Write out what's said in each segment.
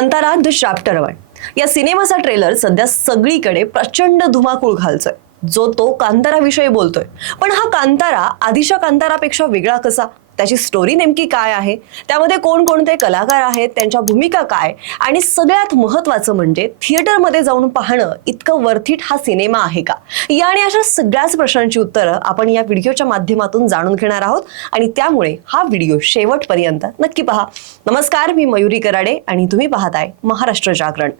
Kantara the chapter 1 या सिनेमाचा trailer सध्या सगळीकडे प्रचंड धुमाकूळ घालतोय, जो तो कांताराविषयी बोलतोय। पण हा कांतारा आधीच्या कांतारापेक्षा वेगळा कसा? त्याची स्टोरी नेमकी काय आहे, त्यामध्ये कोणकोणते कलाकार आहेत, त्यांच्या भूमिका काय, आणि सगळ्यात महत्त्वाचं म्हणजे थिएटरमध्ये जाऊन पाहणं इतकं वर्थ इट हा सिनेमा आहे का? या आणि अशा सगळ्याच प्रश्नांची उत्तरं आपण या व्हिडिओच्या माध्यमातून जाणून घेणार आहोत आणि त्यामुळे हा व्हिडिओ शेवटपर्यंत नक्की पहा। नमस्कार, मी मयुरी कराडे आणि तुम्ही पाहताय महाराष्ट्र जागरण।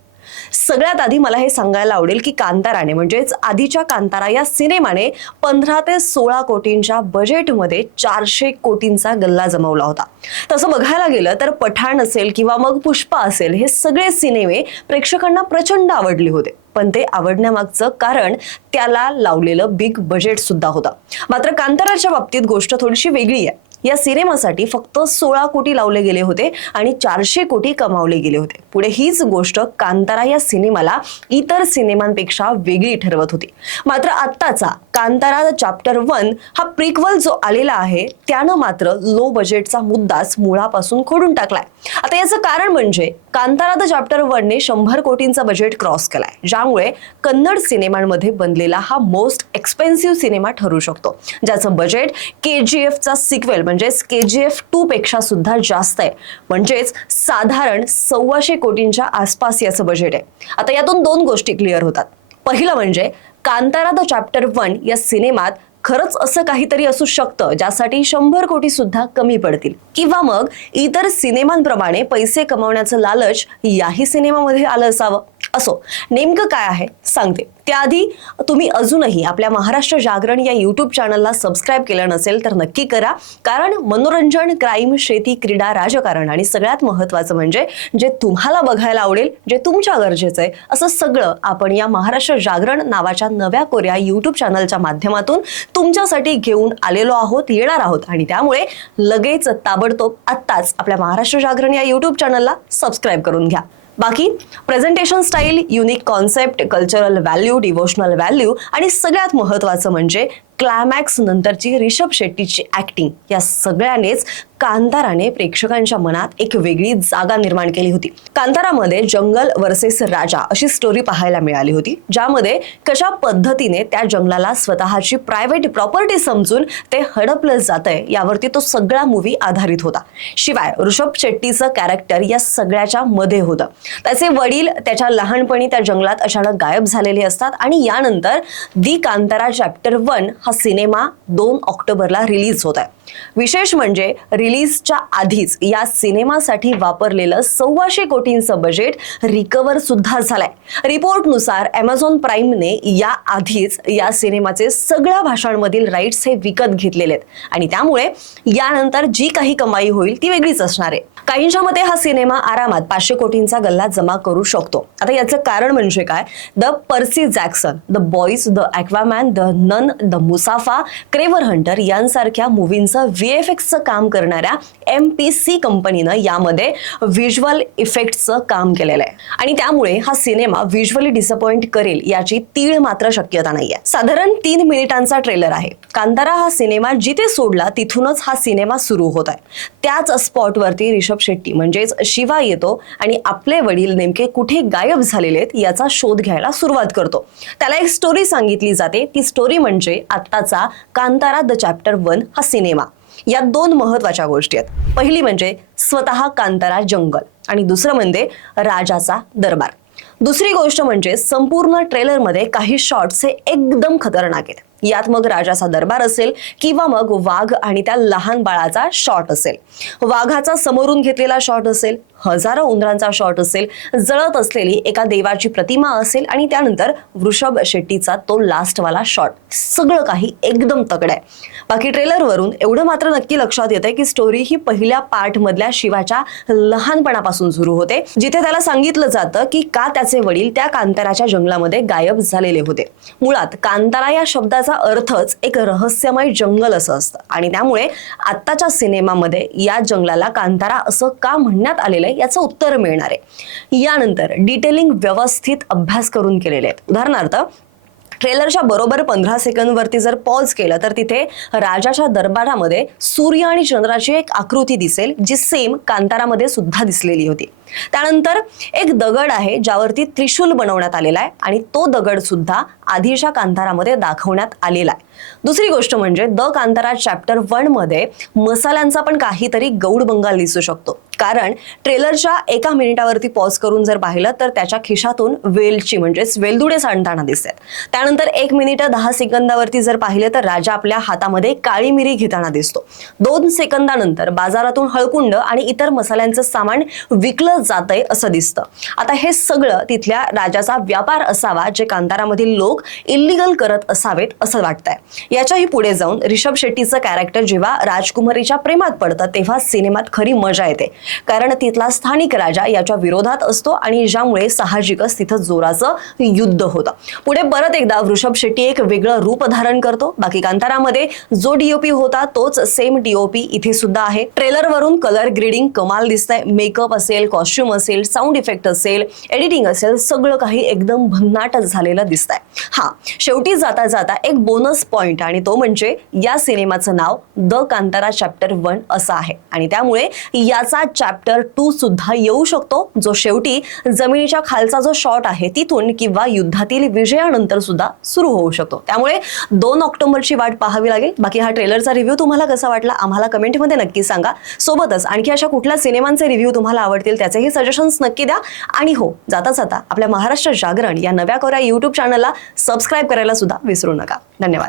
सगळ्यात आधी मला हे सांगायला आवडेल की कांताराने म्हणजेच आधीच्या कांतारा या सिनेमाने 15 ते 16 कोटींच्या बजेटमध्ये 400 कोटींचा गल्ला जमवला होता। तसं बघायला गेलं तर पठाण असेल किंवा मग पुष्पा असेल, हे सगळे सिनेमे प्रेक्षकांना प्रचंड आवडले होते। पण ते आवडण्यामागचं कारण त्याला लावलेलं बिग बजेट सुद्धा होतं। मात्र कांताराच्या बाबतीत गोष्ट थोडीशी वेगळी आहे। या सिनेमासाठी फक्त 16 कोटी लावले गेले होते आणि 400 कोटी कमावले गेले होते। पुढे हीच गोष्ट कांतारा या सिनेमाला इतर सिनेमांपेक्षा वेगळी ठरवत होती। मात्र आत्ताचा कांतारा द चॅप्टर 1 हा प्रिक्वल जो आलेला आहे, त्यानं मात्र लो बजेटचा मुद्दाच मुळापासून खोडून टाकलाय। आता याचं कारण म्हणजे कांतारा द चॅप्टर 1 ने 100 कोटींचा बजेट क्रॉस केलाय, ज्यामुळे कन्नड सिनेमांमध्ये बनलेला हा मोस्ट एक्सपेन्सिव्ह सिनेमा ठरू शकतो, ज्याचं बजेट KGF चा सिक्वेल म्हणजेच KGF 2 पेक्षा सुद्धा जास्त आहे। म्हणजेच साधारण 125 कोटींच्या आसपास याचं बजेट आहे। आता यातून दोन गोष्टी क्लिअर होतात। पहिलं म्हणजे कांतारा द चॅप्टर 1 या सिनेमात खरंच असं काहीतरी असू शकतं ज्यासाठी 100 कोटी सुद्धा कमी पडतील, किंवा मग इतर सिनेमांप्रमाणे पैसे कमावण्याचं लालच याही सिनेमामध्ये आलं असावं। असो, नेमकं काय आहे सांगते। त्याआधी तुम्ही अजूनही आपल्या महाराष्ट्र जागरण या YouTube चॅनलला सबस्क्राईब केलं नसेल तर नक्की करा, कारण मनोरंजन, क्राईम, शेती, क्रीडा, राजकारण आणि सगळ्यात महत्त्वाचं म्हणजे जे तुम्हाला बघायला आवडेल, जे तुमच्या गरजेचं आहे, असं सगळं आपण या महाराष्ट्र जागरण नावाच्या नव्या कोऱ्या YouTube चॅनलच्या माध्यमातून तुमच्यासाठी घेऊन आलेलो आहोत, येणार आहोत। आणि त्यामुळे लगेच ताबडतोब आत्ताच आपल्या महाराष्ट्र जागरण या YouTube चॅनलला सबस्क्राईब करून घ्या। बाकी presentation style, unique concept, cultural value, devotional value आणि सगळ्यात महत्त्वाचं म्हणजे क्लायमॅक्स नंतरची ऋषभ शेट्टीची ऍक्टिंग, या सगळ्यानेच कांताराने प्रेक्षकांच्या मनात एक वेगळी जागा निर्माण केली होती। कांतारामध्ये जंगल वर्सेस राजा अशी स्टोरी पाहायला मिळाली होती, ज्यामध्ये कशा पद्धतीने त्या जंगलाला स्वतःची प्रायव्हेट प्रॉपर्टी समजून ते हडपलं जातंय यावरती तो सगळा मूवी आधारित होता। शिवाय ऋषभ शेट्टीचं कॅरेक्टर या सगळ्याच्या मध्ये होतं। त्याचे वडील त्याच्या लहानपणी त्या जंगलात अचानक गायब झालेले असतात आणि यानंतर दी कांतारा चॅप्टर 1 हा सिनेमा 2 ऑक्टोबरला रिलीज होत आहे। विशेष म्हणजे रिलीजच्या आधीच या सिनेमासाठी वापरलेलं 125 कोटींचं बजेट रिकव्हर सुद्धा झालंय। रिपोर्टनुसार Amazon प्राईमने या आधीच या सिनेमाचे सगळ्या भाषांमधील राईट्स हे विकत घेतलेले आहेत आणि त्यामुळे यानंतर जी काही कमाई होईल ती वेगळीच असणार आहे। काहींच्या मते हा सिनेमा आरामात 500 कोटींचा गल्ला जमा करू शकतो। आता याचं कारण म्हणजे काय? The Percy Jackson, the Boys, the Aquaman, the Nun, the मुसाफा, क्रेव्हर हंटर यांसारख्या मूवींचं VFXचं काम करणाऱ्या MPC कंपनीनं यामध्ये व्हिज्युअल इफेक्टचं काम केलेलं आहे आणि त्यामुळे हा सिनेमा व्हिज्युअली डिसअपॉइंट करेल याची तीळ मात्र शक्यता नाहीये। साधारण 3 मिनिटांचा ट्रेलर आहे। कांतारा हा सिनेमा जिथे सोडला तिथूनच हा सिनेमा सुरू होत आहे। त्याच स्पॉटवरती ऋषभ शेट्टी म्हणजेच शिवा येतो आणि आपले वडील नेमके कुठे गायब झालेले आहेत याचा शोध घ्यायला सुरुवात करतो। त्याला एक स्टोरी सांगितली जाते। ती स्टोरी म्हणजे आत्ताचा कांतारा द चॅप्टर 1 हा सिनेमा। या दोन महत्त्वाच्या गोष्टी आहेत। पहिली म्हणजे स्वतः कांतारा जंगल आणि दुसरं म्हणजे राजाचा दरबार। दुसरी गोष्ट म्हणजे संपूर्ण ट्रेलरमध्ये काही शॉट्स हे एकदम खतरनाक आहेत। यात मग राजाचा दरबार असेल किंवा मग वाघ आणि त्या लहान बाळाचा शॉट असेल, वाघाचा समोरून घेतलेला शॉट असेल, हजारो उंदरांचा शॉट असेल, जळत असलेली एका देवाची प्रतिमा असेल आणि त्यानंतर ऋषभ शेट्टीचा तो लास्टवाला शॉट, सगळं काही एकदम तगडं आहे। बाकी ट्रेलरवरून एवढं मात्र नक्की लक्षात येतंय की स्टोरी ही पहिल्या पार्ट मधल्या शिवाच्या लहानपणापासून सुरू होते, जिथे त्याला सांगितलं जातं की का त्याचे वडील त्या कांताराच्या जंगलामध्ये गायब झालेले होते। मुळात कांतारा या शब्दाचा अर्थच एक रहस्यमय जंगल असं असतं आणि त्यामुळे आत्ताच्या सिनेमामध्ये या जंगलाला कांतारा असं का म्हणण्यात आलेलं आहे याचं उत्तर मिळणार आहे। यानंतर डिटेलिंग व्यवस्थित अभ्यास करून केलेले आहेत। उदाहरणार्थ ट्रेलरच्या बरोबर 15 सेकंदवरती जर पॉज केलं तर तिथे राजाच्या दरबारामध्ये सूर्य आणि चंद्राची एक आकृती दिसेल, जी सेम कांतारामध्ये सुद्धा दिसलेली होती। त्यानंतर एक दगड आहे ज्यावरती त्रिशूल बनवण्यात आलेला आहे आणि तो दगड सुद्धा आधीच्या कांतारामध्ये दाखवण्यात आलेला आहे. दुसरी गोष्ट म्हणजे द कांतारा चॅप्टर 1 मध्ये मसाल्यांचा पण काहीतरी गौड बंगाल दिसू शकतो, कारण ट्रेलरच्या 1 मिनिटावरती पॉज करून जर पाहिलं तर त्याच्या खिशातून वेलची म्हणजेच वेलदुडे सांडताना दिसतात. त्यानंतर 1 मिनिट 10 सेकंदावरती जर पाहिलं तर राजा आपल्या हातामध्ये काळी मिरी घेताना दिसतो. 2 सेकंदानंतर बाजारातून हळकुंड आणि इतर मसाल्यांचं सामान विकलं जातंय असं दिसतं. आता हे सगळं तिथल्या राजाचा व्यापार असावा जे कांतारामधील लोक इल्लीगल करत असावेत असं वाटतंय. याच्याही पुढे जाऊन ऋषभ शेट्टीचं कॅरेक्टर जेव्हा राजकुमारीच्या प्रेमात पडतं तेव्हा सिनेमात खरी मजा येते, कारण तिथला स्थानिक राजा याच्या विरोधात असतो आणि ज्यामुळे साहजिकच तिथं जोराचं युद्ध होतं. पुढे परत एकदा ऋषभ शेट्टी एक वेगळं रूप धारण करतो. बाकी कांतारामध्ये जो डीओपी होता तोच सेम डीओपी इथे सुद्धा आहे. ट्रेलरवरून कलर ग्रेडिंग कमाल दिसतंय. मेकअप असेल, कॉस्ट्युम असेल, साऊंड इफेक्ट असेल, एडिटिंग असेल, सगळं काही एकदम भन्नाट झालेलं दिसतंय. हा, शेवटी जाता जाता एक बोनस पॉइंट आणि तो म्हणजे या सिनेमाचं नाव द कांतारा चॅप्टर 1 असं आहे आणि त्यामुळे याचा चॅप्टर 2 सुद्धा येऊ शकतो, जो शेवटी जमिनीच्या खालचा जो शॉट आहे तिथून किंवा युद्धातील विजयानंतर सुद्धा सुरू होऊ शकतो. त्यामुळे 2 ऑक्टोबरची वाट पाहावी लागेल. बाकी हा ट्रेलरचा रिव्ह्यू तुम्हाला कसा वाटला आम्हाला कमेंटमध्ये नक्की सांगा. सोबतच आणखी अशा कुठल्या सिनेमांचे रिव्ह्यू तुम्हाला आवडतील त्याचेही सजेशन्स नक्की द्या. आणि हो, जाता जाता आपल्या महाराष्ट्र जागरण या नव्या कोऱ्या YouTube चॅनलला सबस्क्राईब करायला सुद्धा विसरू नका. धन्यवाद.